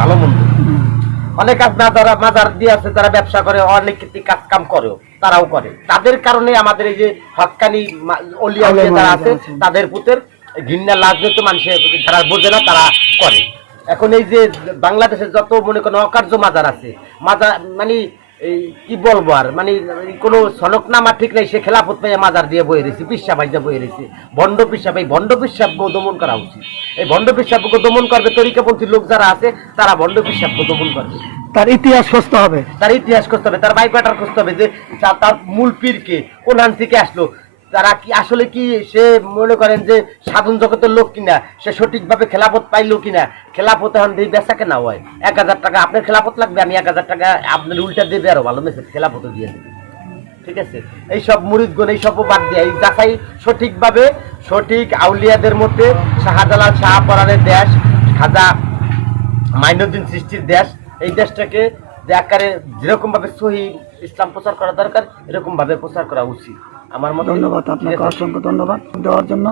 ভালো মন্দ। অনেক মাজার দিয়ে আছে, তারা ব্যবসা করে, অনেক কাজ কাম করেও, তারাও করে। তাদের কারণে আমাদের এই যে হক্কানি অলিয়া যারা আছে তাদের পুতের ঘৃণা লাজ তো মানুষের যারা বোঝে না তারা করে। এখন এই যে বাংলাদেশের যত মনে করেন অকার্য মাজার আছে, মাজার মানে এই কি বলবো আর, মানে কোনো সনকনামা ঠিক নেই, সে খেলাফত পাইয়া মাজার দিয়ে বয়ে রয়েছে, পিসা ভাইজা বয়ে রয়েছে, ভণ্ড পিসা ভাই। ভণ্ড পিসাবকে দমন করা উচিত। এই ভণ্ড পিসাবকে দমন করবে তরিকাপন্থী লোক যারা আছে, তারা ভণ্ড পিসাবকে দমন করবে। তার ইতিহাস খুঁজতে হবে, তার ইতিহাস খুঁজতে হবে, তার ভাই ব্যাটার খুঁজতে হবে, যে তার মূল পীর কে, কোন হান থেকে আসলো, তারা কি আসলে কি সে মনে করেন যে সাধন জগতের লোক কিনা, সে সঠিকভাবে খেলাফত পাইলো কিনা। খেলাফত এখন দিয়ে বেচা কেনা হয়, 1000 টাকা আপনার খেলাফত লাগবে, আমি 1000 টাকা আপনার উল্টা দেবে, আরো ভালো মেসেজ খেলাফত দিয়ে দেবে। ঠিক আছে, এইসব মুরিদগণ এইসব বাদ দিয়ে এই যাচাই সঠিকভাবে, সঠিক আউলিয়াদের মধ্যে শাহজালাল শাহপরানের দেশ, খাজা মাইনুদ্দিন সৃষ্টির দেশ, এই দেশটাকে যে আকারে যেরকম ভাবে সহি ইসলাম প্রচার করা দরকার, এরকম ভাবে প্রচার করা উচিত আমার মতে। ধন্যবাদ আপনাকে, অসংখ্য ধন্যবাদ দেওয়ার জন্য।